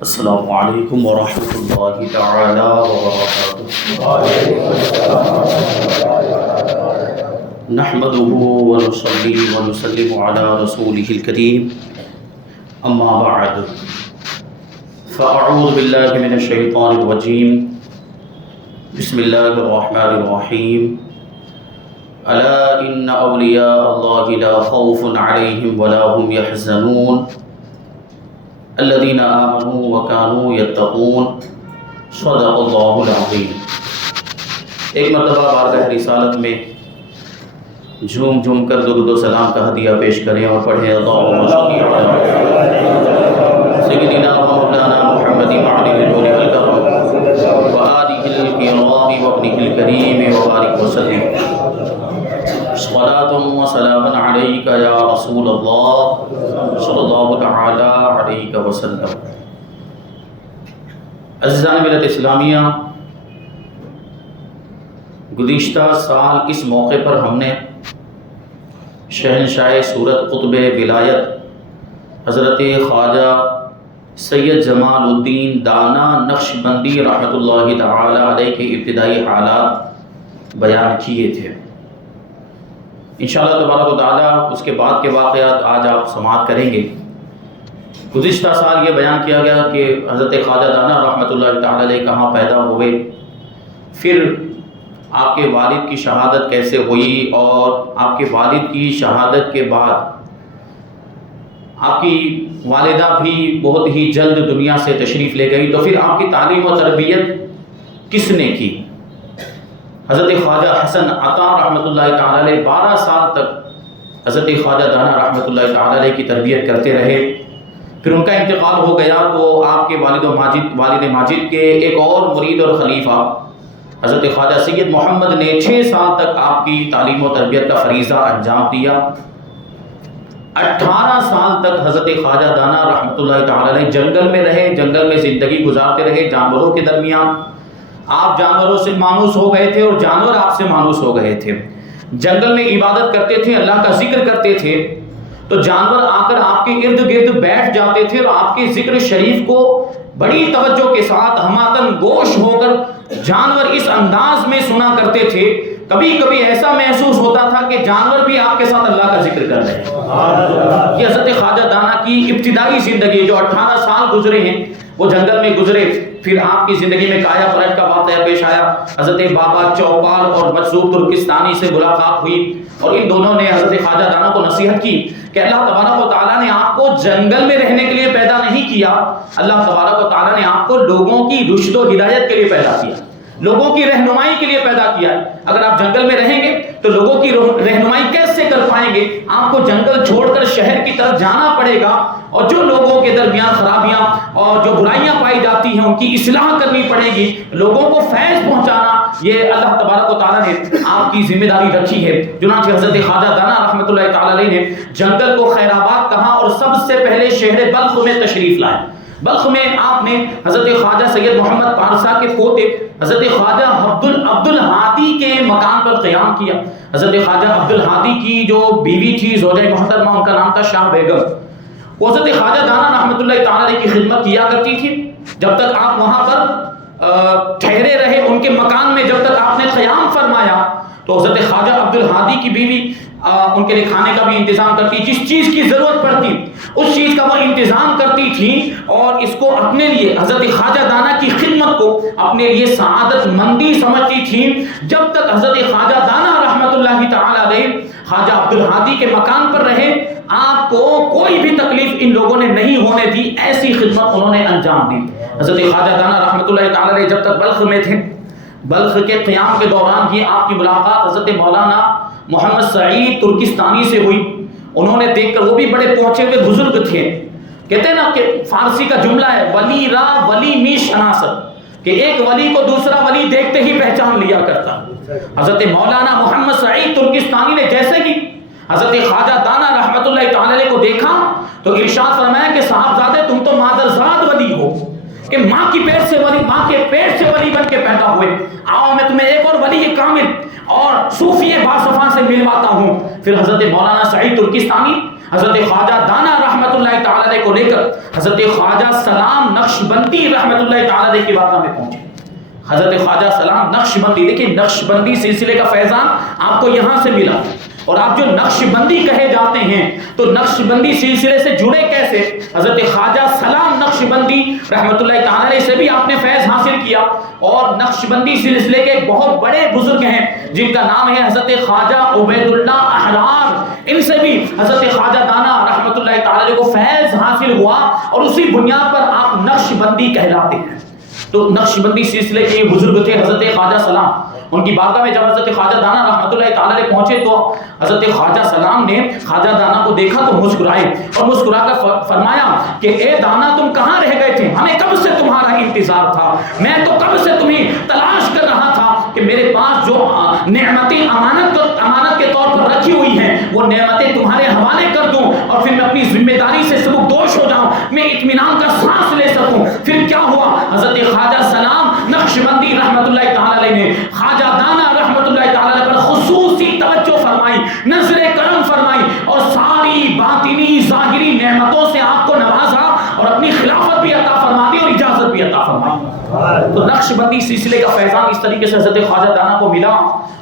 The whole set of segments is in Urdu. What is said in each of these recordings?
السلام علیکم ورحمۃ اللہ تعالی وبرکاتہ۔ نحمده ونصلي ونسلم على رسوله الكريم، اما بعد، فاعوذ باللہ من الشیطان الرجیم، بسم اللہ الرحمن الرحیم۔ الا ان اولیاء اللہ لا خوف علیہم ولا هم يحزنون الذين آمنوا وكانوا يتقون، صدق اللہ العظیم۔ ایک مرتبہ بارگاہ رسالت میں جھوم جھوم کر درود و سلام کا ہدیہ پیش کریں اور پڑھیں اللہم صلی علی سیدنا و مولانا محمد وعلی آلہ الکرام وآلہ الکرام وابنہ الکریم وبارک وسلم۔ صلاۃ و سلام علیک یا رسول اللہ صلی اللہ تعالی علیہ وسلم۔ عزیزان ملت اسلامیہ، گزشتہ سال اس موقع پر ہم نے شہنشاہ صورت قطب ولایت حضرت خواجہ سید جمال الدین دانا نقشبندی رحمۃ اللہ تعالی علیہ کے ابتدائی حالات بیان کیے تھے۔ انشاءاللہ تبارک و تعالیٰ اس کے بعد کے واقعات آج آپ سماعت کریں گے۔ گزشتہ سال یہ بیان کیا گیا کہ حضرت خواجہ دانا رحمۃ اللہ تعالی علیہ کہاں پیدا ہوئے، پھر آپ کے والد کی شہادت کیسے ہوئی، اور آپ کے والد کی شہادت کے بعد آپ کی والدہ بھی بہت ہی جلد دنیا سے تشریف لے گئی، تو پھر آپ کی تعلیم و تربیت کس نے کی؟ حضرت خواجہ حسن عطا رحمۃ اللہ تعالی علیہ 12 سال تک حضرت خواجہ دانا رحمۃ اللہ تعالی علیہ کی تربیت کرتے رہے۔ پھر ان کا انتقال ہو گیا تو آپ کے والد ماجد کے ایک اور مرید اور خلیفہ حضرت خواجہ سید محمد نے 6 سال تک آپ کی تعلیم و تربیت کا فریضہ انجام دیا۔ 18 سال تک حضرت خواجہ دانا رحمۃ اللہ تعالی علیہ جنگل میں رہے، جنگل میں زندگی گزارتے رہے، جانوروں کے درمیان۔ آپ جانوروں سے مانوس ہو گئے تھے اور جانور آپ سے مانوس ہو گئے تھے۔ جنگل میں عبادت کرتے تھے، اللہ کا ذکر کرتے تھے، تو جانور آ کر آپ کے ارد گرد بیٹھ جاتے تھے اور آپ کے ذکر شریف کو بڑی توجہ کے ساتھ ہماتن گوش ہو کر جانور اس انداز میں سنا کرتے تھے، کبھی کبھی ایسا محسوس ہوتا تھا کہ جانور بھی آپ کے ساتھ اللہ کا ذکر کر رہے ہیں۔ یہ حضرت خواجہ دانا کی ابتدائی زندگی جو 18 سال گزرے ہیں وہ جنگل میں گزرے۔ پھر آپ کی زندگی میں کایا پلٹ کا واقعہ پیش آیا، حضرت بابا چوپال اور مجذوب ترکستانی سے ملاقات ہوئی، اور ان دونوں نے حضرت خواجہ دانا کو نصیحت کی کہ اللہ تبارک و تعالیٰ نے آپ کو جنگل میں رہنے کے لیے پیدا نہیں کیا، اللہ تبارک و تعالیٰ نے آپ کو لوگوں کی رشد و ہدایت کے لیے پیدا کیا، لوگوں کی رہنمائی کے لیے پیدا کیا ہے۔ اگر آپ جنگل میں رہیں گے تو لوگوں کی رہنمائی کیسے کر پائیں گے؟ آپ کو جنگل چھوڑ کر شہر کی طرف جانا پڑے گا، اور جو لوگوں کے درمیان خرابیاں اور جو برائیاں پائی جاتی ہیں ان کی اصلاح کرنی پڑے گی، لوگوں کو فیض پہنچانا، یہ اللہ تبارک و تعالیٰ نے آپ کی ذمہ داری رکھی ہے۔ چنانچہ حضرت خواجہ دانا رحمۃ اللہ تعالی علیہ نے جنگل کو خیر آباد کہا اور سب سے پہلے شہر بلخ میں تشریف لائے۔ بلخ میں آپ نے حضرت خواجہ سید محمد پارسا کے پوتے حضرت خواجہ عبد الہادی کے مکان پر قیام کیا۔ حضرت خواجہ عبد الہادی کی جو بیوی تھی زوجہ محترمہ، ان کا نام تھا شاہ بیگم، وہ حضرت خواجہ دانا رحمۃ اللہ تعالی علیہ کی خدمت کیا کرتی تھی۔ جب تک آپ وہاں پر ٹھہرے رہے، ان کے مکان میں جب تک آپ نے قیام فرمایا، تو حضرت خواجہ عبد الہادی کی بیوی ان کے لیے کھانے کا بھی انتظام کرتی، جس چیز کی ضرورت پڑتی اس چیز کا وہ انتظام کرتی تھی، اور اس کو اپنے لیے حضرت خواجہ دانا کی خدمت کو اپنے لیے سعادت مندی سمجھتی تھی۔ جب تک حضرت خواجہ دانا رحمۃ اللہ تعالی علیہ خواجہ عبد الہادی کے مکان پر رہے، آپ کو کوئی بھی تکلیف ان لوگوں نے نہیں ہونے دی، ایسی خدمت انہوں نے انجام دی۔ حضرت خواجہ دانا رحمۃ اللہ تعالی علیہ جب تک بلخ میں تھے، بلخ کے قیام کے دوران ہی آپ کی ملاقات حضرت مولانا محمد سعید ترکستانی سے ہوئی۔ انہوں نے دیکھ کر، وہ بھی بڑے پہنچے ہوئے بزرگ تھے، کہتے ہیں نا کہ فارسی کا جملہ ہے ولی را ولی می شناست، کہ ایک ولی کو دوسرا ولی دیکھتے ہی پہچان لیا کرتا۔ حضرت مولانا محمد سعید ترکستانی نے جیسے کہ حضرت خواجہ دانا رحمۃ اللہ تعالی علیہ کو دیکھا تو ارشاد فرمایا کہ صاحبزادے تم تو مادرزاد ولی ہو، کہ ماں کے پیٹ سے ولی بن کے پیدا ہوئے، آؤ میں تمہیں ایک اور ولی کامل اور صوفی باصفا سے ملواتا ہوں۔ پھر حضرت مولانا سعید ترکستانی حضرت خواجہ دانا رحمت اللہ تعالی علیہ کو لے کر حضرت خواجہ سلام نقشبندی رحمت اللہ تعالی علیہ کی بارگاہ میں پہنچے. حضرت خواجہ سلام نقشبندی، دیکھیں نقشبندی سلسلے کا فیضان آپ کو یہاں سے ملا. اور آپ جو نقشبندی کہے جاتے ہیں تو نقشبندی سلسلے سے جڑے کیسے؟ حضرت خواجہ سلام نقشبندی رحمت اللہ تعالی علیہ سے بھی آپ نے فیض حاصل کیا. اور نقشبندی سلسلے کے ایک بہت بڑے بزرگ ہیں جن کا نام ہے حضرت خواجہ عبید اللہ احرار، ان سے بھی حضرت خواجہ دانا رحمت اللہ تعالی علیہ کو فیض حاصل ہوا اور اسی بنیاد پر آپ نقشبندی کہلاتے ہیں. تو نقشبندی سلسلے کے بزرگ تھے حضرت خواجہ سلام. ان کی بارگاہ میں جب حضرت خواجہ دانا رحمت اللہ تعالی علیہ پہنچے تو حضرت خواجہ سلام نے خواجہ دانا کو دیکھا تو مسکرائے اور مسکرا کر فرمایا کہ اے دانا تم کہاں رہ گئے تھے؟ ہمیں کب سے تمہارا انتظار تھا، میں تو کب سے تمہیں تلاش کر رہا تھا کہ میرے پاس جو نعمتیں امانت کے طور پر رکھی ہوئی ہیں وہ نعمتیں تمہارے حوالے کر دوں اور پھر میں اپنی ذمہ داری سے سبکدوش ہو جاؤں، میں اطمینان کا سانس لے سکوں. پھر کیا ہوا؟ حضرت خواجہ سلام نقشبندی رحمت اللہ تعالی علیہ نے خواجہ دانا رحمت اللہ تعالی علیہ پر خصوصی توجہ فرمائی، نظر کرم فرمائی اور ساری باطنی ظاہری نعمتوں سے آپ کو نوازا اور اپنی خلافت بھی عطا فرما دی اور اجازت بھی عطا فرمائی. تو نقشبندی سلسلے کا فیضان اس طریقے سے حضرت خواجہ دانا کو ملا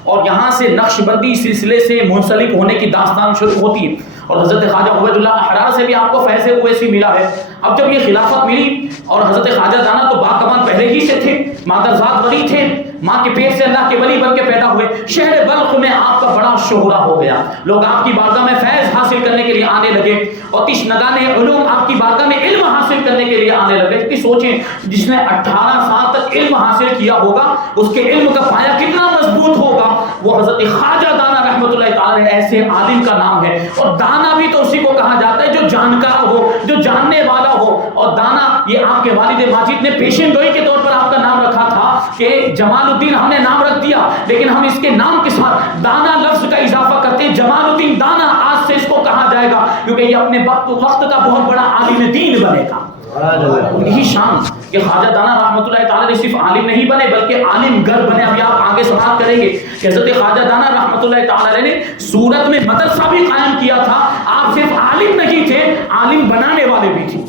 اور یہاں سے نقشبندی سلسلے سے منسلک ہونے کی داستان شروع ہوتی ہے. اور حضرت خواجہ عبید اللہ احرار سے بھی آپ کو فیض اویسی ملا ہے. اب جب یہ خلافت ملی اور حضرت خواجہ دانا تو باکمال پہلے ہی سے تھے، مادرزاد ولی تھے، ماں کے پیٹ سے اللہ کے ولی بن کے پیدا ہوئے. شہر بلخ میں آپ کا بڑا شہرہ ہو گیا، لوگ آپ کی بارگاہ میں فیض حاصل کرنے کے لیے آنے لگے اور تشنگان علوم آپ کی بارگاہ میں علم حاصل کرنے کے لیے آنے لگے. کہ سوچیں جس نے 18 سال تک علم حاصل کیا ہوگا اس کے علم کا پایا کتنا مضبوط ہوگا. وہ حضرت خواجہ دانا رحمت اللہ تعالی ایسے عالم کا نام ہے. اور دانا بھی تو اسی کو کہا جاتا ہے جو جانکار ہو، جو جاننے والا ہو. اور دانا یہ آپ کے والد ماجد نے پیشن گوئی کے طور پر آپ کا نام رکھا تھا کہ جمال الدین ہم نے نام رکھ دیا لیکن ہم اس کے نام کے ساتھ دانا لفظ کا اضافہ کرتے ہیں. جمال الدین دانا آج سے اس کو کہا جائے گا کیونکہ یہ اپنے وقت کا بہت بڑا عالم دین بنے گا. یہی شان کہ خواجہ دانا رحمت اللہ تعالی صرف عالم نہیں بنے بلکہ عالم گر بنے. ابھی آپ آگے سماعت کریں گے کہ حضرت خواجہ دانا رحمت اللہ تعالی نے سورت میں مدرسہ بھی قائم کیا تھا. آپ صرف عالم نہیں تھے، عالم بنانے والے بھی تھے.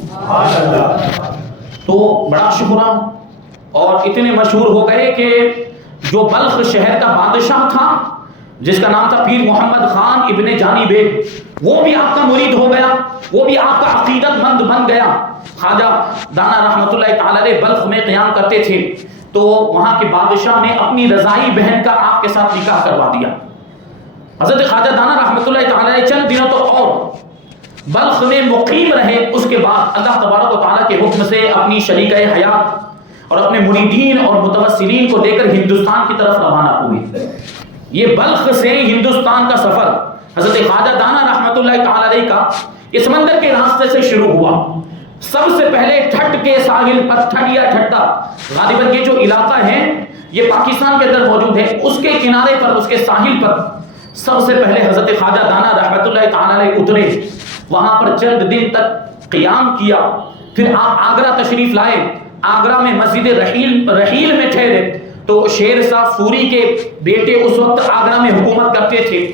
تو بڑا شہرہ اور اتنے مشہور ہو گئے کہ جو بلخ شہر کا بادشاہ تھا جس کا نام تھا پیر محمد خان ابن جانی بیگ، وہ بھی آپ کا مرید ہو گیا، وہ بھی آپ کا عقیدت مند بن گیا. خواجہ دانا رحمت اللہ تعالی علیہ بلخ میں قیام کرتے تھے تو وہاں کے بادشاہ نے اپنی رضائی بہن کا آپ کے ساتھ نکاح کروا دیا. حضرت خواجہ دانا رحمت اللہ تعالی علیہ چند دنوں تو اور بلخ میں مقیم رہے. اس کے بعد اللہ تبارک و تعالیٰ کے حکم سے اپنی شریکہ حیات اور اپنے مریدین اور متوسلین کو لے کر ہندوستان کی طرف روانہ ہوئے. یہ بلخ سے ہندوستان کا سفر حضرت خواجہ دانا رحمت اللہ تعالی علیہ کا یہ سمندر کے راستے سے شروع ہوا. سب سے پہلے ٹھٹ کے ساحل پر، ٹھٹ یا ٹھٹا غالباً یہ جو علاقہ ہے یہ پاکستان کے اندر موجود ہے، اس کے کنارے پر، اس کے ساحل پر سب سے پہلے حضرت خواجہ دانا رحمت اللہ تعالی علیہ اترے. وہاں پر چند دن تک قیام کیا. پھر آپ آگرہ تشریف لائے. آگرہ میں مسجد رحیل میں ٹھہرے تو شیر شاہ سوری کے بیٹے اس وقت آگرہ میں حکومت کرتے تھے.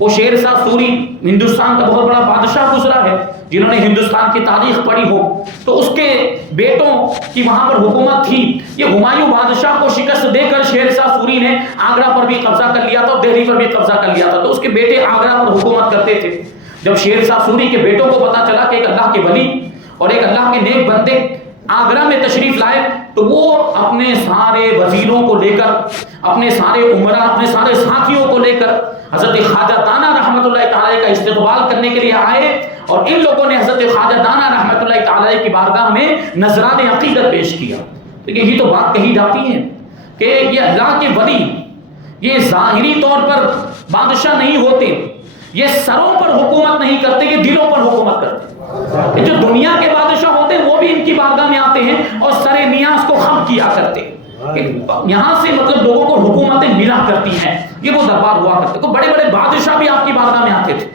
وہ شیر شاہ سوری ہندوستان کا بہت بڑا بادشاہ گزرا ہے، جنہوں نے ہندوستان کی تاریخ پڑھی ہو تو اس کے بیٹوں کی وہاں پر حکومت تھی. یہ ہمایوں بادشاہ کو شکست دے کر شیر شاہ سوری نے آگرہ پر بھی قبضہ کر لیا تھا اور دہلی پر بھی قبضہ کر لیا تھا. تو اس کے بیٹے آگرہ پر حکومت کرتے تھے. جب شیر شاہ سوری کے بیٹوں کو پتا چلا کہ ایک اللہ کے ولی اور ایک اللہ کے نیک بندے آگرہ میں تشریف لائے تو وہ اپنے سارے وزیروں کو لے کر، اپنے سارے عمرا، اپنے سارے ساتھیوں کو لے کر حضرت خواجہ دانا رحمت اللہ تعالی کا استقبال کرنے کے لیے آئے. اور ان لوگوں نے حضرت خواجہ دانا رحمت اللہ تعالی کی بارگاہ میں نذران عقیدت پیش کیا. لیکن یہی تو بات کہی جاتی ہے کہ یہ اللہ کے ولی یہ ظاہری طور پر بادشاہ نہیں ہوتے، یہ سروں پر حکومت نہیں کرتے، یہ دلوں پر حکومت کرتے. جو دنیا کے بادشاہ ہوتے ہیں وہ بھی ان کی بارگاہ میں آتے ہیں اور سر نیاز کو خم کیا کرتے ہیں. یہاں سے مطلب لوگوں کو حکومتیں ملا کرتی ہیں، یہ وہ دربار ہوا کرتے. تو بڑے بڑے بادشاہ بھی آپ کی بارگاہ میں آتے تھے.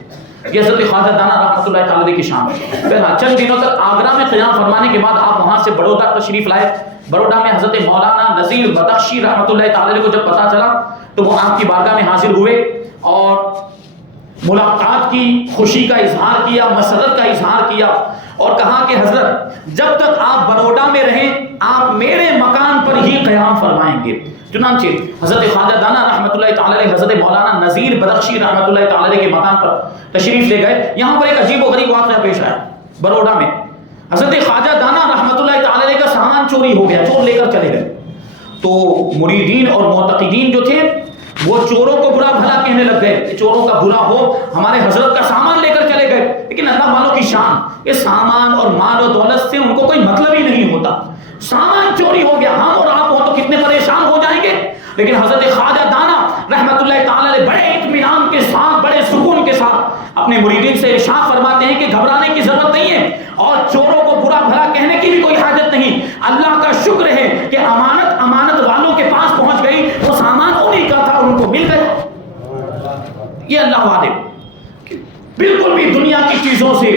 یہ حضرت خواجہ دانا رحمت اللہ تعالی کی شان ہے. چند دنوں تک آگرہ میں قیام فرمانے کے بعد آپ وہاں سے بڑودہ تشریف لائے. بڑوڈا میں حضرت مولانا نذیر بدخشی رحمت اللہ تعالی کو جب پتا چلا تو وہ آپ کی بارگاہ میں حاضر ہوئے اور ملاقات کی، خوشی کا اظہار کیا، مسرت کا اظہار کیا اور کہا کہ حضرت جب تک آپ بروڈا میں رہیں آپ میرے مکان پر ہی قیام فرمائیں گے۔ چنانچہ حضرت خواجہ دانا رحمۃ اللہ تعالی علیہ حضرت مولانا نذیر بدخشی رحمۃ اللہ تعالی علیہ کے مکان پر تشریف لے گئے۔ یہاں پر ایک عجیب و غریب واقعہ پیش آیا بروڈا میں۔ حضرت خواجہ دانا رحمۃ اللہ تعالی علیہ کا سامان چوری ہو گیا، چور لے کر چلے گئے۔ تو مریدین اور معتقدین جو تھے وہ چوروں کو برا بھلا کہنے لگ گئے کہ چوروں کا برا ہو، ہمارے حضرت کا سامان لے کر چلے گئے۔ لیکن اللہ والوں کی شان، یہ سامان اور مال و دولت سے ان کو کوئی مطلب ہی نہیں ہوتا۔ سامان چوری ہو گیا، ہم اور آپ ہو تو کتنے پریشان ہو جائیں گے، لیکن حضرت خواجہ دانا رحمۃ اللہ تعالی علیہ بڑے اطمینان کے ساتھ، بڑے سکون کے ساتھ اپنے مریدین سے ارشاد فرماتے ہیں کہ گھبرانے کی ضرورت نہیں ہے اور چوروں کو برا بھلا کہنے کی بھی کوئی حاجت نہیں۔ اللہ کا شکر ہے کہ امانت والوں کے پاس پہنچ گئی، وہ سامان انہیں کا تھا، ان کو مل گیا۔ یہ اللہ والے بالکل بھی دنیا کی چیزوں سے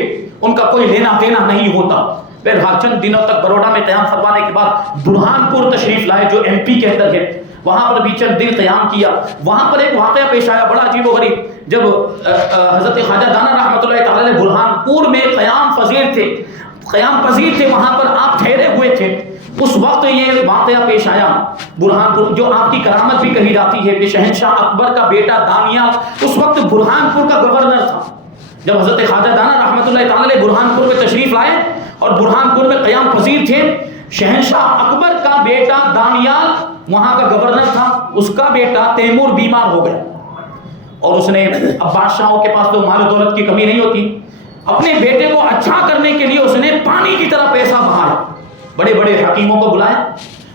ان کا کوئی لینا دینا نہیں ہوتا۔ بہرحال چند دنوں تک بروڈا میں قیام فرمانے کے بعد برہان پور تشریف لائے جو ایم پی کے اندر ہے، وہاں پر بھی چند دن قیام کیا۔ وہاں پر ایک واقعہ پیش آیا بڑا عجیب و غریب، جب حضرت خواجہ دانا رحمۃ اللہ تعالی علیہ برہان پور میں قیام پذیر تھے، وہاں پر آپ ٹھہرے ہوئے تھے، اس وقت یہ واقعہ پیش آیا برہان پور، جو آپ کی کرامت بھی کہی جاتی ہے کہ شہنشاہ اکبر کا بیٹا دانیال اس وقت برہان پور کا گورنر تھا۔ جب حضرت خواجہ دانا رحمۃ اللہ تعالی علیہ برہان پور میں تشریف لائے اور برہان پور میں قیام پذیر تھے، شہنشاہ اکبر کا بیٹا دانیال وہاں کا گورنر تھا، اس کا بیٹا تیمور بیمار ہو گیا اور اس نے، اب بادشاہوں کے پاس تو مال و دولت کی کمی نہیں ہوتی، اپنے بیٹے کو اچھا کرنے کے لیے اس نے پانی کی طرح پیسہ بہایا، بڑے بڑے حکیموں کو بلایا،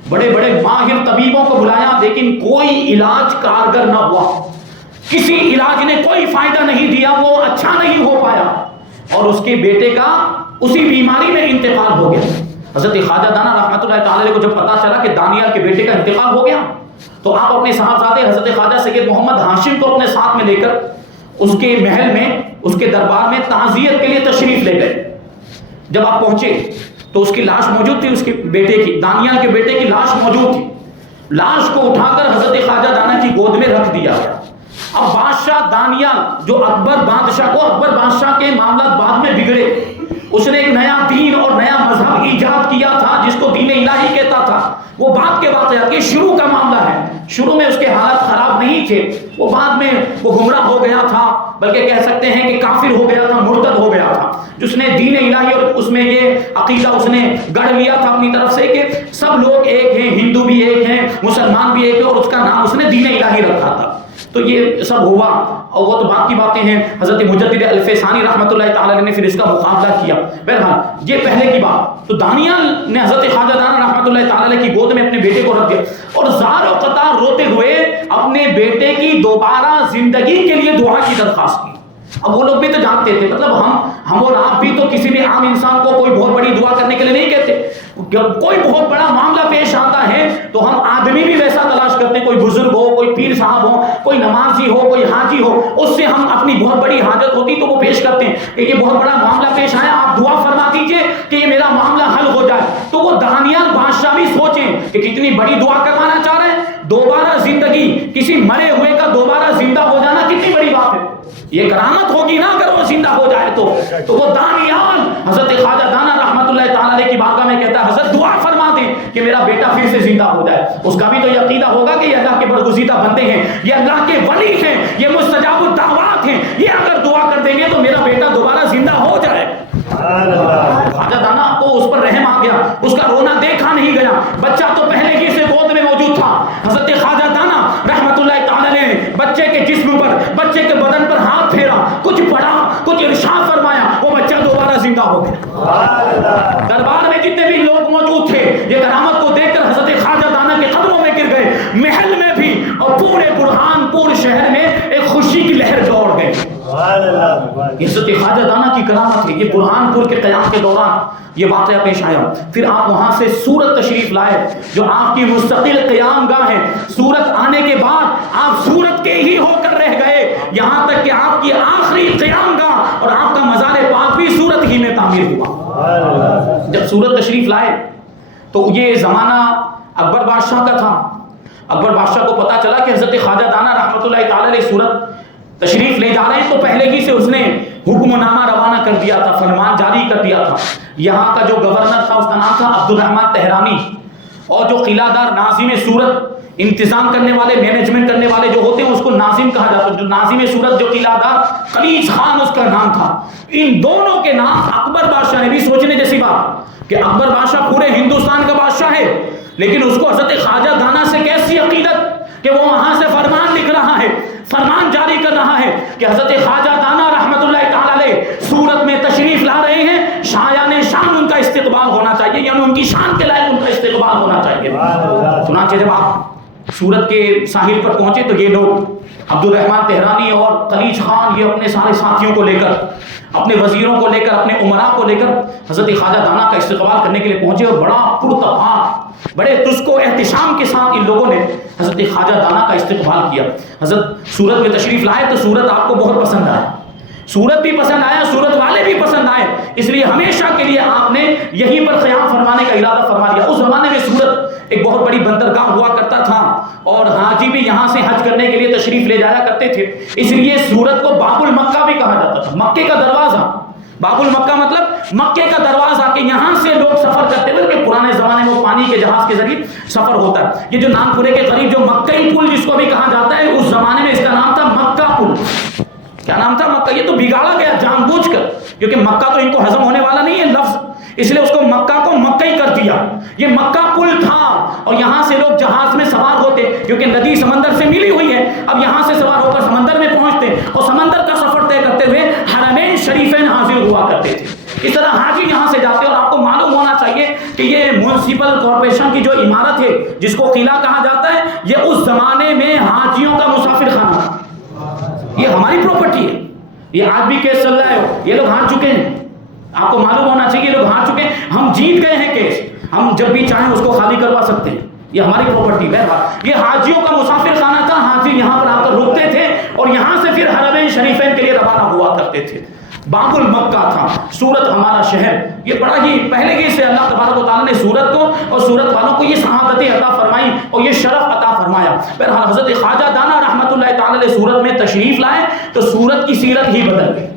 بڑے بڑے ماہر طبیبوں کو بلایا، لیکن کوئی علاج کارگر نہ ہوا، کسی علاج نے کوئی فائدہ نہیں دیا، وہ اچھا نہیں ہو پایا اور اس کے بیٹے کا اسی بیماری میں انتقال ہو گیا۔ حضرت خواجہ دانا رحمۃ اللہ تعالی علیہ کو جب پتا چلا کہ دانیال کے بیٹے کا انتقال ہو گیا تو آپ اپنے صاحبزادے حضرت خواجہ سید محمد ہاشم کو اپنے ساتھ میں لے کر اس کے محل میں، اس کے دربار میں تعزیت کے لیے تشریف لے گئے۔ جب آپ پہنچے تو اس کی لاش موجود تھی، اس کے بیٹے کی، دانیال کے بیٹے کی لاش موجود تھی۔ لاش کو اٹھا کر حضرت خواجہ دانا کی گود میں رکھ دیا گیا۔ اب بادشاہ دانیال جو اکبر بادشاہ کے معاملات بعد میں بگڑے، اس نے ایک نیا دین اور نیا مذہب ایجاد کیا تھا جس کو دین الہی کہتا تھا۔ وہ بعد کے واقعہ کہ شروع کا معاملہ ہے، شروع میں اس کے حالات خراب نہیں تھے، وہ بعد میں وہ گمراہ ہو گیا تھا، بلکہ کہہ سکتے ہیں کہ کافر ہو گیا تھا، مرتد ہو گیا تھا، جس نے دین الہی اور اس میں یہ عقیدہ اس نے گڑھ لیا تھا اپنی طرف سے کہ سب لوگ ایک ہیں، ہندو بھی ایک ہیں، مسلمان بھی ایک ہے، اور اس کا نام اس نے دین الہی رکھا تھا۔ تو یہ سب ہوا اور وہ تو بعد کی باتیں ہیں۔ حضرت مجدد الفسانی رحمۃ اللہ تعالی علیہ نے پھر اس کا مقابلہ کیا۔ بہرحال یہ پہلے کی بات، تو دانیال نے حضرت خواجہ دانا رحمۃ اللہ تعالی علیہ کی گود میں اپنے بیٹے کو رکھ دیا اور زار و قطار روتے ہوئے اپنے بیٹے کی دوبارہ زندگی کے لیے دعا کی درخواست کی۔ اب وہ لوگ بھی تو جانتے تھے، مطلب ہم اور آپ بھی تو کسی بھی عام انسان کو کوئی بہت بڑی دعا کرنے کے لیے نہیں کہتے، جب کوئی بہت بڑا معاملہ پیش آتا ہے تو ہم آدمی بھی ویسا تلاش کرتے ہیں، کوئی بزرگ ہو، کوئی پیر صاحب ہو، کوئی نمازی ہو، کوئی حاجی ہو، اس سے ہم اپنی بہت بڑی حاجت ہوتی تو وہ پیش کرتے ہیں کہ یہ بہت بڑا معاملہ پیش آیا، آپ دعا فرما دیجئے کہ یہ میرا معاملہ حل ہو جائے۔ تو وہ دانیال بادشاہ بھی سوچیں کہ کتنی بڑی دعا کروانا چاہ رہے ہیں، دوبارہ زندگی، کسی مرے ہوئے کا دوبارہ زندہ ہو جانا کتنی بڑی بات ہے، یہ کرامت ہوگی نا اگر وہ زندہ ہو جائے تو وہ دانیال حضرت خواجہ دانا رحمۃ اللہ تعالی علیہ کی بارگاہ میں کہتا ہے حضرت دعا فرما دیں کہ میرا بیٹا پھر سے زندہ ہو جائے۔ اس کا بھی تو یہ عقیدہ ہوگا کہ یہ اللہ کے برگزیدہ بندے ہیں، یہ اللہ کے ولی ہیں، یہ مستجاب الدعوات ہیں، یہ اگر دعا کر دیں گے تو میرا بیٹا دوبارہ زندہ ہو جائے۔ خواجہ دانا کو اس پر رحم آ گیا، اس کا رونا دیکھا نہیں گیا، بچہ تو پہلے ہی سے گود میں موجود تھا۔ حضرت خواجہ دانا رحمۃ اللہ تعالی نے بچے کے جسم پر، بچے کے بدن پر ہاتھ پھیرا، کچھ پڑھا، کچھ ارشاد فرمایا، وہ بچہ دوبارہ زندہ ہو گیا۔ دربار میں جتنے بھی لوگ موجود تھے یہ کرامت کو دیکھ کر حضرت خواجہ دانا کے قدموں میں گر گئے، محل میں بھی اور پورے برہان پور شہر میں ایک خوشی کی لہر دوڑ گئی۔ حضرت خواجہ دانا کی کرامت ہے، یہ برہان پور کے قیام کے دوران یہ واقعہ پیش آیا۔ پھر آپ وہاں سے سورت تشریف لائے جو آپ کی مستقل قیام گاہ ہے، سورت آنے کے بعد آپ سورت کے ہی ہو کر رہ گئے، یہاں تک کہ آپ کی آخری قیام گاہ اور آپ کا مزار پاک بھی سورت ہی میں تعمیر ہوا۔ جب سورت تشریف لائے تو یہ زمانہ اکبر بادشاہ کا تھا۔ اکبر بادشاہ کو پتا چلا کہ حضرت خواجہ دانا رحمۃ اللہ تعالی علیہ سورت تشریف لے جا رہے ہیں تو پہلے ہی سے اس نے حکم نامہ روانہ کر دیا تھا، فرمان جاری کر دیا تھا. یہاں کا جو گورنر تھا اس کا نام تھا عبد الرحمن تہرانی، اور جو قلعہ دار ناظم صورت انتظام کرنے والے، مینجمنٹ کرنے والے جو ہوتے ہیں اس کو ناظم کہا جاتا ہے. جو ناظم صورت جو قلعہ دار خلیج خان اس کا نام تھا. ان دونوں کے نام اکبر بادشاہ نے بھی سوچنے جیسی بات کہ اکبر بادشاہ پورے ہندوستان کا بادشاہ ہے، لیکن اس کو حضرت خواجہ دانا سے کیسی عقیدت کہ وہ وہاں سے فرمان لکھ رہا ہے، فرمان جاری کر رہا ہے کہ حضرت خواجہ دانا رحمت اللہ تعالی علیہ سورت میں تشریف لا رہے ہیں، شایان شان ان کا استقبال ہونا چاہیے، یعنی ان کی شان کے لائق ان کا استقبال ہونا چاہیے. چنانچہ جب آپ سورت کے ساحل پر پہنچے تو یہ لوگ عبد الرحمن تہرانی اور خلیج خان یہ اپنے سارے ساتھیوں کو لے کر، اپنے وزیروں کو لے کر، اپنے امراء کو لے کر حضرت خواجہ دانا کا استقبال کرنے کے لیے پہنچے، اور بڑا پرتفاق، بڑے تسک و احتشام کے ساتھ ان لوگوں نے حضرت خواجہ دانا کا استقبال کیا. حضرت سورت میں تشریف لائے تو سورت آپ کو بہت پسند آیا، سورت بھی پسند آیا، سورت والے بھی پسند آئے، اس لیے ہمیشہ کے لیے آپ نے یہیں پر قیام فرمانے کا ارادہ فرما لیا. اس زمانے میں سورت ایک بہت بڑی بندرگاہ ہوا کرتا تھا، اور حاجی بھی یہاں سے حج کرنے کے لیے تشریف لے جایا کرتے تھے، اس لیے سورت کو باب المکہ بھی کہا جاتا تھا، مکے کا دروازہ. باب المکہ مطلب مکے کا دروازہ، کہ یہاں سے لوگ سفر کرتے ہوئے، کہ پرانے زمانے میں پانی کے جہاز کے ذریعے سفر ہوتا ہے. یہ جو نامپورے کے قریب جو مکئی پل جس کو بھی کہا جاتا ہے، اس زمانے میں اس کا نام تھا مکہ پل. کیا نام تھا؟ مکہ. یہ تو بگاڑا گیا جان بوجھ کر، کیونکہ مکہ تو ان کو ہضم ہونے والا نہیں ہے لفظ، اس لیے اس کو مکہ کو مکئی کر دیا. یہ مکہ پل تھا، اور یہاں سے لوگ جہاز میں سوار ہوتے، کیونکہ ندی سمندر سے ملی ہوئی ہے، اب یہاں سے سوار ہو کر سمندر میں پہنچتے، اور سمندر کا سفر طے کرتے ہوئے حرمین شریفین حاضر ہوا کرتے تھے. اس طرح حاجی یہاں سے جاتے، اور آپ کو معلوم ہونا چاہیے کہ یہ میونسپل کارپوریشن کی جو عمارت ہے جس کو قلعہ کہا جاتا ہے، یہ اس زمانے میں حاجیوں کا مسافر خانہ تھا. یہ ہماری پراپرٹی ہے، یہ آج بھی کیس چل رہا ہے، یہ لوگ ہار چکے ہیں، آپ کو معلوم ہونا چاہیے یہ لوگ ہار چکے ہیں. ہم جیت گئے ہیں کیس، ہم جب بھی چاہیں اس کو خالی کروا سکتے ہیں، یہ ہماری پراپرٹی ہے. یہ حاجیوں کا مسافر خانہ تھا، حاجی یہاں پر آ کر رکتے تھے، اور یہاں سے پھر حرمین شریفین کے لیے روانہ ہوا کرتے تھے. باب المکہ تھا سورت ہمارا شہر. یہ بڑا ہی پہلے ہی سے اللہ تبارک و تعالیٰ نے سورت کو اور سورت والوں کو یہ سعادتیں عطا فرمائی اور یہ شرف عطا فرمایا. بہرحال حضرت خواجہ دانا رحمت اللہ تعالیٰ علیہ سورت میں تشریف لائے تو سورت کی سیرت ہی بدل گئی.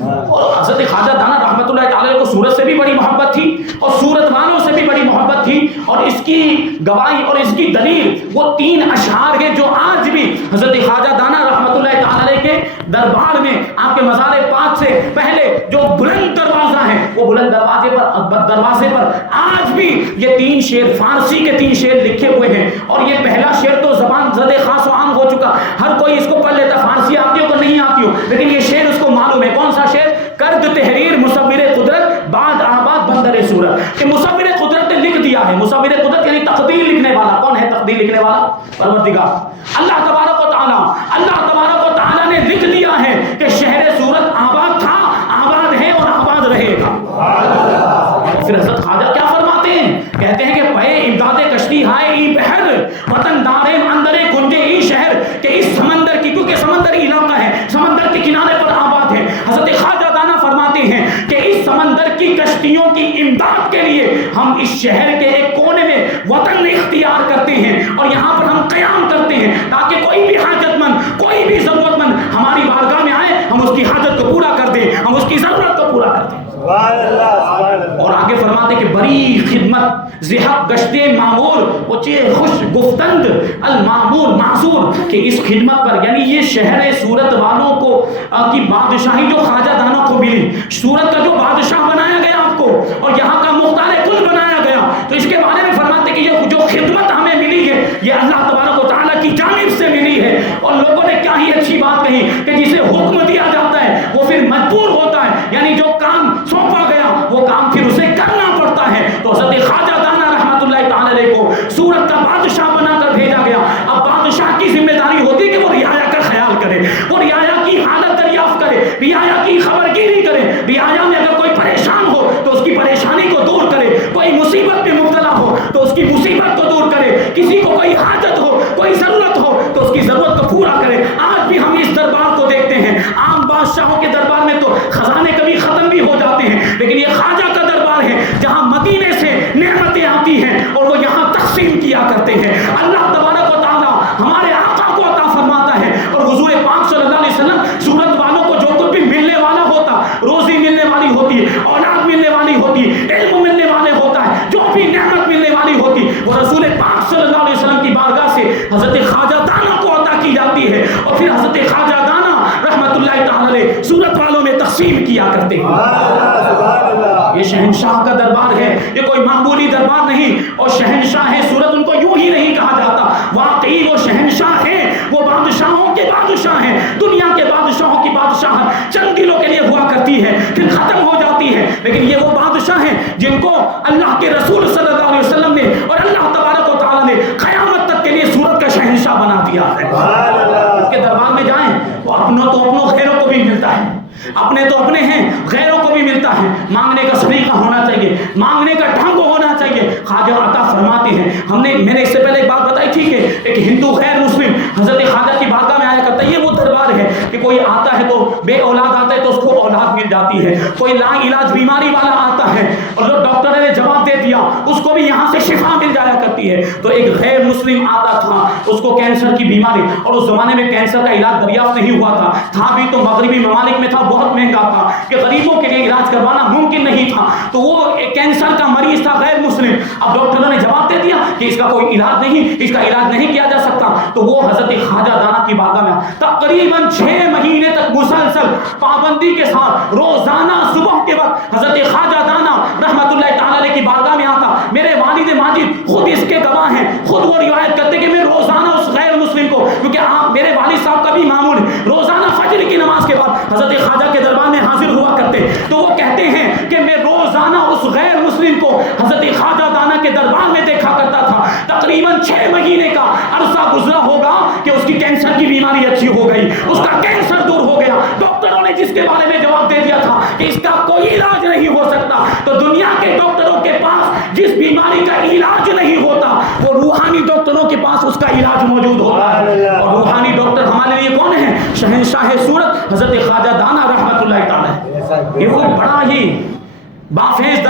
اور حضرت خواجہ دانا رحمت اللہ تعالیٰ کو سورت سے بھی بڑی محبت تھی اور سورت والوں سے بھی بڑی محبت تھی. اور اس کی گواہی اور اس کی دلیل وہ 3 اشعار ہیں جو آج بھی حضرت خواجہ دانا رحمت اللہ تعالیٰ کے دربار میں آپ کے مزار پاک سے پہلے جو بلند دروازہ ہے وہ بلند دروازے پر آج بھی یہ 3 شعر فارسی کے 3 شعر لکھے ہوئے ہیں. اور یہ پہلا شعر تو زبان زد خاص و عام ہو چکا، ہر کوئی اس کو پڑھ لیتا، فارسی آتی ہو کہ نہیں آتی ہو، لیکن یہ شعر اس کو معلوم ہے. کون سا شعر؟ کرد تحریر مصور قدرت بعد آباد بندر صورت. کہ مصور قدرت نے لکھ دیا ہے، مصور قدرت یعنی تقدیر لکھنے والا. کون ہے تقدیر لکھنے والا؟ پروردگار اللہ تبارک و تعالیٰ. اللہ تبارک و تعالیٰ نے لکھ دیا ہے کہ شہر صورت آباد تھا، آباد ہے اور آباد رہے گا. پھر حضرت خواجہ کیا فرماتے ہیں؟ کہتے ہیں کہ پے امداد کشتی ہائے ای بحر وطن دارے اندرے گنجے ای شہر. کہ اس سمندر کی، کیونکہ سمندری علاقہ ہے، سمندر کے کنارے پر آباد ہے. حضرت خواجہ دانا فرماتے ہیں کہ اس سمندر کی کشتیوں کی امداد کے لیے ہم اس شہر کے ایک کونے میں وطن اختیار کرتے ہیں اور یہاں پر ہم قیام کرتے ہیں تاکہ کوئی بھی حاجت مند، کوئی بھی ضرورت مند ہماری بارگاہ میں آئے، ہم اس کی حاجت کو پورا کر دیں، ہم اس کی ضرورت کو پورا کر دیں. اور آگے فرماتے کہ بری خدمت زہب گشتے معمور وچے خوش گفتند المعمور معذور. کہ اس خدمت پر یعنی یہ شہر صورت والوں کو کی بادشاہی جو خواجہ دانا کو ملی، صورت کا جو بادشاہ بنایا گیا آپ کو اور یہاں کا مختار کل بنایا گیا، تو اس کے بارے میں فرماتے کہ یہ جو خدمت ہمیں ملی ہے یہ اللہ تبارک و تعالیٰ کی جانب سے ملی ہے. اور لوگوں نے کیا ہی اچھی بات کہی کہ جسے حکم دیا جاتا ہے وہ پھر مجبور ہوتا ہے، یعنی جو کام سونپا گیا وہ کام پھر اسے کرنا پڑتا ہے. تو حضرت خواجہ دانا رحمت اللہ تعالیٰ علیہ کو سورت کا بادشاہ بنا کر بھیجا گیا. اب بادشاہ کی ذمہ داری ہوتی ہے کہ وہ رعایا کا خیال کرے، وہ رعایا کی حالت دریافت کرے، رعایا کی خبر گیری کرے، رعایا میں اگر کوئی پریشان ہو تو اس کی پریشانی کو دور کرے، کوئی مصیبت میں مبتلا ہو تو اس کی مصیبت کو دور کرے، کسی کو کوئی حاجت ہو، کوئی ضرورت ہو تو اس کی ضرورت کو پورا کرے. آج بھی ہم اس دربار کو دیکھتے ہیں. عام بادشاہوں کے دربار میں تو خزانے کبھی ختم بھی ہو جاتے ہیں، لیکن یہ خواجہ کا دربار ہے جہاں مدینے سے نعمتیں آتی ہیں اور وہ یہاں تقسیم کیا کرتے ہیں. اللہ تبارک و تعالیٰ ہمارے آقا کو عطا فرماتا ہے اور حضور پاک صلی اللہ علیہ وسلم وہ رسول پاک صلی اللہ علیہ وسلم کی بارگاہ سے حضرت خواجہ دانا کو عطا کی جاتی ہے، اور پھر حضرت خواجہ دانا رحمت اللہ تعالی علیہ صورت والوں میں تقسیم کیا کرتے ہیں۔ یہ شہنشاہ کا دربار ہے، یہ کوئی معمولی دربار نہیں، اور شہنشاہ صورت ان کو یوں ہی نہیں کہا جاتا، واقعی وہ شہنشاہ ہیں، وہ بادشاہوں کے بادشاہ ہیں۔ دنیا کے بادشاہوں کی بادشاہ چند دنوں کے لیے ہوا کرتی ہے، پھر ختم ہو جاتی ہے، لیکن یہ وہ بادشاہ ہیں جن کو اللہ کے رسول صلی اللہ علیہ وسلم نے اور اللہ تبارک و تعالیٰ نے قیامت تک کے لیے صورت کا شہنشاہ بنا دیا ہے۔ اس کے دربار میں جائیں وہ اپنوں تو اپنوں غیروں کو بھی ملتا ہے، اپنے تو اپنے ہیں غیروں کو بھی ملتا ہے۔ مانگنے کا سلیقہ ہونا چاہیے، مانگنے کا ڈھنگ ہونا چاہیے۔ خواجہ عطا فرماتے ہیں، میں نے اس سے پہلے ایک بات بتائی تھی کہ ایک ہندو غیر مسلم حضرت خواجہ کی بارگاہ میں آیا کرتا ہے۔ یہ وہ دربار ہے کہ کوئی آتا ہے تو بے اولاد آتا ہے تو اس کو اولاد مل جاتی ہے، کوئی لا علاج بیماری والا آتا ہے اور ڈاکٹر نے جواب دے دیا اس کو بھی یہاں سے شفا مل جایا کرتی ہے۔ تو ایک غیر مسلم آتا تھا، اس کو کینسر کی بیماری، اور اس زمانے میں کینسر کا علاج دریافت نہیں ہوا تھا بھی تو مغربی ممالک میں تھا، بہت مہنگا تھا کہ غریبوں کے لیے علاج کروانا ممکن نہیں تھا۔ تو وہ کینسر کا مریض تھا غیر مسلم، اب ڈاکٹروں نے جواب دے دیا کہ اس کا کوئی علاج نہیں، اس کا علاج نہیں کیا جا سکتا۔ تو وہ حضرت خواجہ دانا کی بارگاہ میں تقریباً 6 مہینے تک مسلسل پابندی کے ساتھ روزانہ صبح کے وقت حضرت خواجہ دانا رحمت اللہ تعالی کی بارگاہ میں آتا۔ میرے والد ماجد خود اس کے گواہ ہیں، خود وہ روایت کرتے کہ میں روزانہ اس غیر مسلم کو، کیونکہ آپ میرے والد صاحب کا بھی معمول ہے، روزانہ فجر کی نماز کے بعد حضرت خواجہ کے دربار میں حاضر ہوا کرتے۔ تو وہ کہتے ہیں کہ میں روزانہ اس غیر مسلم کو حضرت خواجہ دانا کے دربار میں دیکھا کرتا تھا۔ تقریباً 6 مہینے کا عرصہ گزرا ہوگا کہ اس کی کینسر کی بیماری اچھی ہو گئی، اس کا کینسر دور ہو گیا۔ ڈاکٹروں نے جس کے بارے میں جواب دے دیا تھا کہ اس کا کوئی علاج نہیں ہو سکتا، تو دنیا کے ڈاکٹروں کے پاس جس بیماری کا علاج نہیں ہوتا وہ روحانی ڈاکٹروں کے پاس اس کا علاج موجود ہوتا ہے۔ اور روحانی ڈاکٹر ہمارے لیے کون ہیں؟ شہنشاہ صورت حضرت خواجہ دانا رحمت اللہ تعالی۔ یہ وہ بڑا ہی بافیض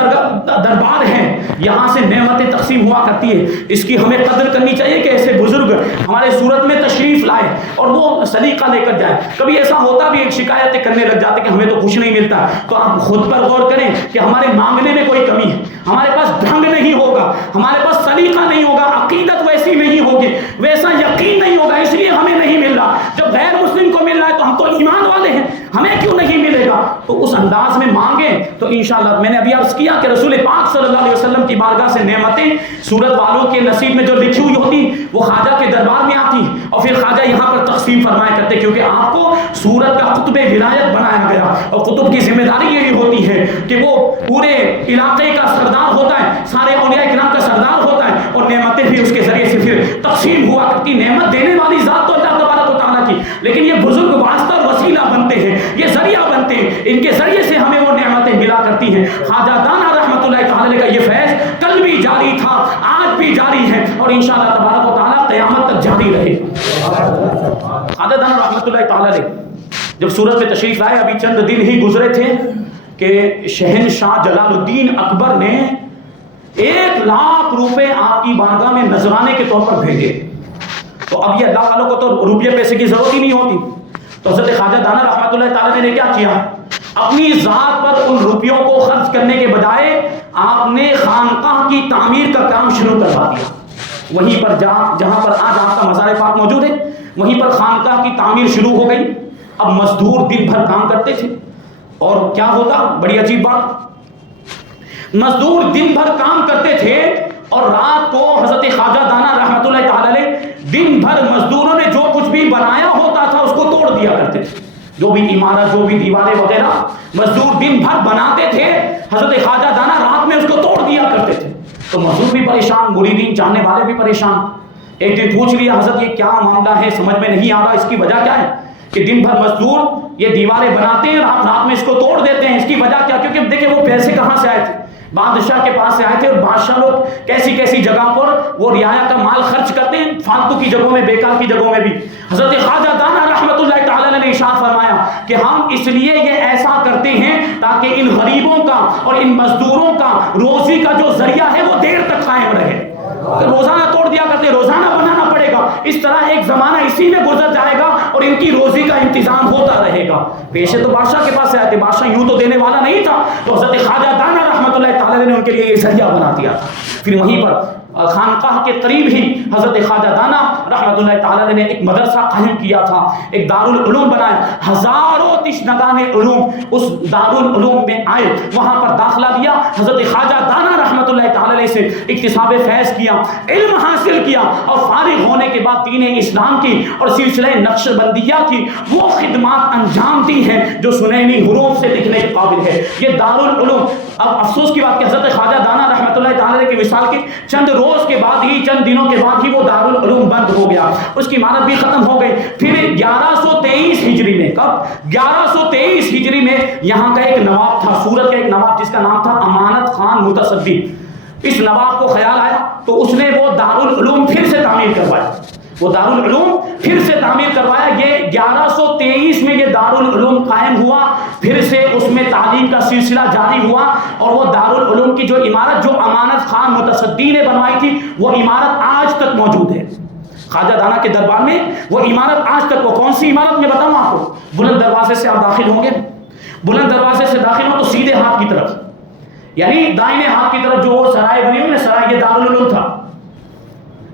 دربار ہے، یہاں سے نعمتیں تقسیم ہوا کرتی ہے۔ اس کی ہمیں قدر کرنی چاہیے کہ ایسے بزرگ ہمارے صورت میں تشریف لائے اور وہ سلیقہ لے کر جائے۔ کبھی ایسا ہوتا بھی ایک شکایتیں کرنے لگ جاتے کہ ہمیں تو کچھ نہیں ملتا، تو آپ خود پر غور کریں کہ ہمارے مانگنے میں کوئی کمی ہے، ہمارے پاس ڈھنگ نہیں ہوگا، ہمارے پاس سلیقہ نہیں ہوگا، عقیدت ویسی نہیں ہوگی، ویسا یقین نہیں ہوگا، اس لیے ہمیں نہیں مل رہا۔ جب غیر مسلم کو مل رہا ہے تو ہم تو ایمان والے ہیں، ہمیں کیوں نہیں ملے گا؟ تو اس انداز میں مانگیں تو انشاءاللہ۔ میں نے ابھی عرض کیا کہ رسول پاک صلی اللہ علیہ وسلم کی بارگاہ سے نعمتیں صورت والوں کے نصیب میں جو لکھی ہوئی ہوتی وہ خواجہ کے دربار میں آتی اور پھر خواجہ یہاں پر تقسیم فرمایا کرتے، کیونکہ آپ کو صورت کا قطب ولایت بنایا گیا، اور قطب کی ذمہ داری یہی ہوتی ہے کہ وہ پورے علاقے کا سردار ہوتا ہے، سارے اولیاء کرام کا سردار ہوتا ہے، اور نعمتیں بھی اس کے ذریعے سے پھر تقسیم ہوا کرتی۔ نعمت دینے والی ذات تو اللہ تبارک و تعالیٰ کی، لیکن یہ بزرگ واسطہ اور وسیلہ بنتے ہیں، یہ ذریعہ بنتے ہیں، ان کے ذریعے سے ہمیں وہ نعمتیں ملا کرتی ہیں۔ خواجہ دانا رحمت اللہ تعالی کا یہ فیض کل بھی جاری تھا، آج بھی جاری ہے، اور انشاءاللہ تبارک و تعالیٰ قیامت تک جاری رہے۔ خواجہ دانا رحمت اللہ تعالی جب صورت میں تشریف لائے، ابھی چند دن ہی گزرے تھے کہ شہنشاہ جلال الدین اکبر نے 1 لاکھ روپے آپ کی بارگاہ میں نذرانے کے طور پر بھیجے۔ تو اب یہ اللہ والوں کو تو روپیے پیسے کی ضرورت ہی نہیں ہوتی، تو حضرت خواجہ دانا رحمت اللہ تعالی نے کیا کیا؟ اپنی ذات پر ان روپیوں کو خرچ کرنے کے بجائے آپ نے خانقاہ کی تعمیر کا کام شروع کروا دیا۔ وہیں پر جہاں پر آج آپ کا مزار پاک موجود ہے، وہیں پر خانقاہ کی تعمیر شروع ہو گئی۔ اب مزدور دن بھر کام کرتے تھے، اور کیا ہوتا، بڑی عجیب بات، مزدور دن بھر کام کرتے تھے اور رات کو حضرت خواجہ دانا رحمت اللہ تعالی دن بھر مزدوروں نے جو کچھ بھی بنایا ہوتا تھا اس کو توڑ دیا کرتے تھے، جو بھی عمارت، جو بھی دیواریں وغیرہ مزدور دن بھر بناتے تھے، حضرت خواجہ دانا رات میں اس کو توڑ دیا کرتے تھے۔ تو مزدور بھی پریشان، مریدین چاہنے والے بھی پریشان۔ ایک دن پوچھ لیا، حضرت یہ کیا معاملہ ہے، سمجھ میں نہیں آ رہا، اس کی وجہ کیا ہے کہ دن بھر مزدور یہ دیواریں بناتے ہیں، رات میں اس کو توڑ دیتے ہیں، اس کی وجہ کیا؟ کیونکہ دیکھیں وہ پیسے کہاں سے آئے تھے، بادشاہ کے پاس سے آئے تھے، اور بادشاہ لوگ کیسی کیسی جگہ پر وہ رعایا کا مال خرچ کرتے ہیں، فالتو کی جگہوں میں، بیکار کی جگہوں میں بھی۔ حضرت خواجہ دانا رحمت اللہ تعالی نے ارشاد فرمایا کہ ہم اس لیے یہ ایسا کرتے ہیں تاکہ ان غریبوں کا اور ان مزدوروں کا روزی کا جو ذریعہ ہے وہ دیر تک قائم رہے۔ روزانہ توڑ دیا کرتے، روزانہ بنانا پڑے گا، اس طرح ایک زمانہ اسی میں گزر جائے گا اور ان کی روزی کا انتظام ہوتا رہے گا۔ پیسے تو بادشاہ کے پاس سے آئے تھے، بادشاہ یوں تو دینے والا نہیں تھا، تو حضرت خواجہ دانا رحمت اللہ تعالی نے ان کے لیے یہ ذریعہ بنا دیا تھا۔ پھر وہیں پر خانقاہ کے قریب ہی حضرت خواجہ دانا رحمۃ اللہ تعالی نے ایک مدرسہ قائم کیا تھا، ایک دارالعلوم بنایا، ہزاروں تشنگان علوم اس دارالعلوم میں آئے، وہاں پر داخلہ لیا، حضرت خواجہ دانا رحمۃ اللہ تعالی سے اکتساب فیض کیا، علم حاصل کیا، اور فارغ ہونے کے بعد دین اسلام کی اور سلسلہ نقشبندیہ کی وہ خدمات انجام دی ہیں جو سنینی حروف سے لکھنے کے قابل ہے۔ یہ دارالعلوم، اب افسوس کی بات کہ حضرت خواجہ دانا رحمۃ اللہ تعالی کی وصال کے چند روز کے بعد ہی، چند دنوں کے بعد ہی وہ دارالعلوم بند ہو گیا، اس کی عمارت بھی ختم ہو گئی۔ پھر 1123 ہجری میں، کب 1123 ہجری میں یہاں کا ایک نواب تھا، سورت کا ایک نواب جس کا نام تھا امانت خان متصدی، اس نواب کو خیال آیا تو اس نے وہ دارالعلوم پھر سے تعمیر کروایا، وہ دارالعلوم پھر سے تعمیر کروایا۔ یہ 1123 میں یہ دارالعلوم قائم ہوا، پھر سے اس میں تعلیم کا سلسلہ جاری ہوا، اور وہ دارالعلوم کی جو عمارت جو امانت خان متصدی نے بنوائی تھی وہ عمارت آج تک موجود ہے۔ خواجہ دانا کے دربار میں وہ عمارت آج تک، وہ کون سی عمارت میں بتاؤں آپ کو؟ بلند دروازے سے آپ داخل ہوں گے، بلند دروازے سے داخل ہوں تو سیدھے ہاتھ کی طرف، یعنی دائیں ہاتھ کی طرف جو وہ سرائے بنی ہوئی نا، سرائے، یہ دارالعلوم تھا،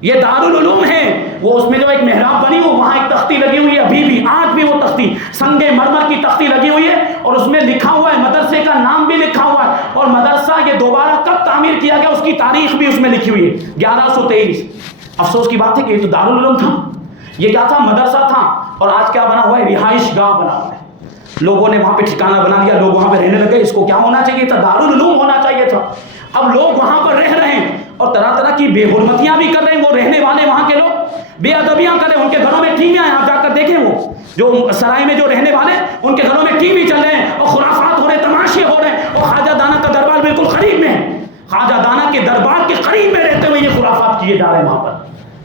یہ دارالعلوم ہے۔ وہ اس میں جو ایک محراب بنی ہو، وہاں ایک تختی لگی ہوئی ہے، ابھی بھی آج بھی وہ تختی سنگ مرمر کی تختی لگی ہوئی ہے، اور اس میں لکھا ہوا ہے، مدرسے کا نام بھی لکھا ہوا ہے، اور مدرسہ یہ دوبارہ کب تعمیر کیا گیا اس کی تاریخ بھی اس میں لکھی ہوئی ہے، 1123۔ افسوس کی بات ہے کہ یہ تو دارالعلوم تھا، یہ کیا تھا؟ مدرسہ تھا، اور آج کیا بنا ہوا ہے؟ رہائش گاہ بنا ہوا ہے، لوگوں نے وہاں پہ ٹھکانہ بنا لیا، لوگ وہاں پہ رہنے لگے۔ اس کو کیا ہونا چاہیے تھا؟ دارالعلوم ہونا چاہیے تھا۔ اب لوگ وہاں پر رہ رہے ہیں اور طرح طرح کی بے حرمتیاں بھی کر رہے ہیں، وہ رہنے والے وہاں کے لوگ بے ادبیاں کر رہے ہیں، ان کے گھروں میں ٹی ویاں ہیں، آپ جا کر دیکھیں، وہ جو سرائے میں جو رہنے والے ان کے گھروں میں ٹی وی چل رہے ہیں، اور خرافات ہو رہے ہیں، تماشے ہو رہے ہیں، اور خواجہ دانا کا دربار بالکل قریب میں ہے، خواجہ دانا کے دربار کے قریب میں رہتے ہوئے یہ خرافات کیے جا رہے ہیں وہاں پر۔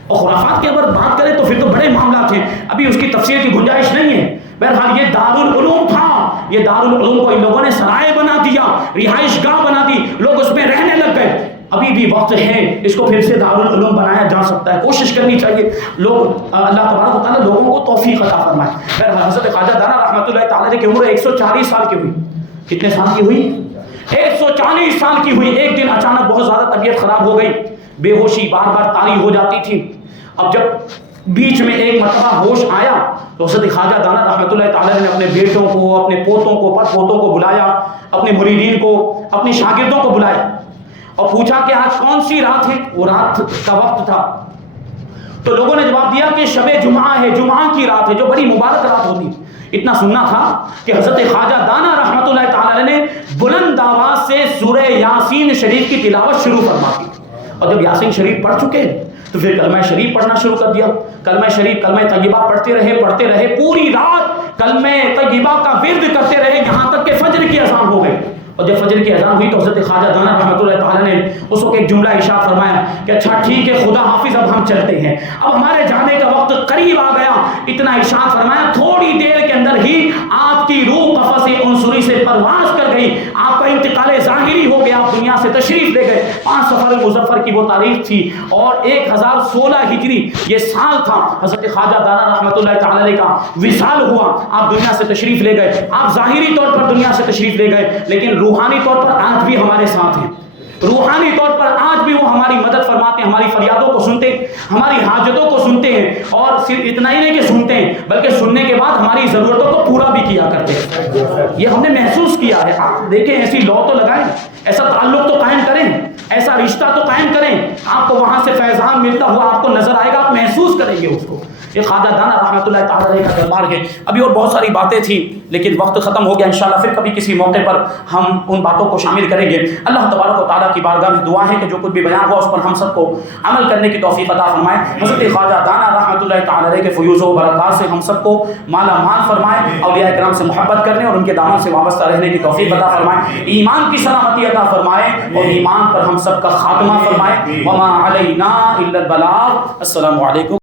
اور خرافات کی اگر بات کریں تو پھر تو بڑے معاملات ہیں، ابھی اس کی تفسیر کی گنجائش نہیں ہے۔ بہرحال یہ دارالعلوم تھا، یہ دارالعلوم کو ان لوگوں نے سرائے بنا دیا، رہائش گاہ بنا دی، لوگ اس میں رہنے لگ گئے۔ ابھی بھی وقت ہے، اس کو پھر سے دارالعلوم بنایا جا سکتا ہے، کوشش کرنی چاہیے، لوگ اللہ تبارک و تعالیٰ لوگوں کو توفیق عطا فرمائے۔ بہرحال حضرت خواجہ دانا رحمۃ اللہ تعالیٰ کی عمر 140 سال کی ہوئی۔ کتنے سال کی ہوئی؟ 140 سال کی ہوئی۔ ایک دن اچانک بہت زیادہ طبیعت خراب ہو گئی، بے ہوشی بار بار طاری ہو جاتی تھی۔ اب جب بیچ میں ایک مرتبہ ہوش آیا تو حضرت خواجہ دانا رحمۃ اللہ تعالی نے اپنے بیٹوں کو، اپنے پوتوں کو، پر پوتوں کو بلایا، اپنے مریدین کو، اپنے شاگردوں کو بلایا اور پوچھا کہ آج کون سی رات ہے؟ وہ رات کا وقت تھا تو لوگوں نے جواب دیا کہ شب جمعہ ہے، جمعہ کی رات ہے، جو بڑی مبارک رات ہوتی۔ اتنا سننا تھا کہ حضرت خواجہ دانا رحمۃ اللہ تعالی نے بلند آواز سے سورہ یاسین شریف کی تلاوت شروع فرما دی، اور جب یاسین شریف پڑھ چکے تو پھر کلمہ شریف پڑھنا شروع کر دیا۔ کلمہ شریف، کلمہ طیبہ پڑھتے رہے پوری رات، کلمہ طیبہ کا ورد کرتے رہے، یہاں تک کہ فجر کی اذان ہو گئی۔ اور جب فجر کی اذان ہوئی تو حضرت خواجہ دانا رحمۃ اللہ تعالی نے اس وقت ایک جملہ ارشاد فرمایا کہ اچھا ٹھیک ہے خدا حافظ، اب ہم چلتے ہیں، اب ہمارے جانے کا وقت قریب آ گیا۔ اتنا ارشاد فرمایا، تھوڑی دیر کے اندر ہی آپ کی روح قفس عنصری سے پرواز کر گئی، آپ کا انتقال ظاہری ہو گیا، آپ دنیا سے تشریف لے گئے۔ 5 صفر مظفر کی وہ تاریخ تھی اور 1016 ہجری یہ سال تھا، حضرت خواجہ دانا رحمۃ اللہ تعالی کا وصال ہوا، آپ دنیا سے تشریف لے گئے۔ آپ ظاہری طور پر دنیا سے تشریف لے گئے، لیکن روحانی طور پر آج بھی ہمارے ساتھ ہیں، روحانی طور پر آج بھی وہ ہماری مدد فرماتے ہیں، ہماری فریادوں کو سنتے ہیں، ہماری حاجتوں کو سنتے ہیں، اور صرف اتنا ہی نہیں کہ سنتے ہیں بلکہ سننے کے بعد ہماری ضرورتوں کو پورا بھی کیا کرتے ہیں۔ یہ ہم نے محسوس کیا ہے۔ آپ دیکھیں، ایسی لو تو لگائیں، ایسا تعلق تو قائم کریں، ایسا رشتہ تو قائم کریں، آپ کو وہاں سے فیضان ملتا ہوا آپ کو نظر آئے گا، آپ محسوس کریں گے اس کو۔ یہ خواجہ دانا رحمۃ اللہ تعالی کا دربار ہے۔ ابھی اور بہت ساری باتیں تھیں لیکن وقت ختم ہو گیا، انشاءاللہ پھر کبھی کسی موقع پر ہم ان باتوں کو شامل کریں گے۔ اللہ تبارک و تعالیٰ کی بارگاہ میں دعا ہے کہ جو کچھ بھی بیان ہوا اس پر ہم سب کو عمل کرنے کی توفیق عطا فرمائے۔ حضرت خواجہ دانا رحمۃ اللہ تعالی کے فیوز و برکات سے ہم سب کو مالا مال فرمائے، اولیاء کرام سے محبت کرنے اور ان کے دامن سے وابستہ رہنے کی توفیق عطا فرمائے، ایمان کی سلامتی عطا فرمائے اور ایمان پر ہم سب کا خاتمہ فرمائے۔ وما علینا الا البلاغ۔ السلام علیکم۔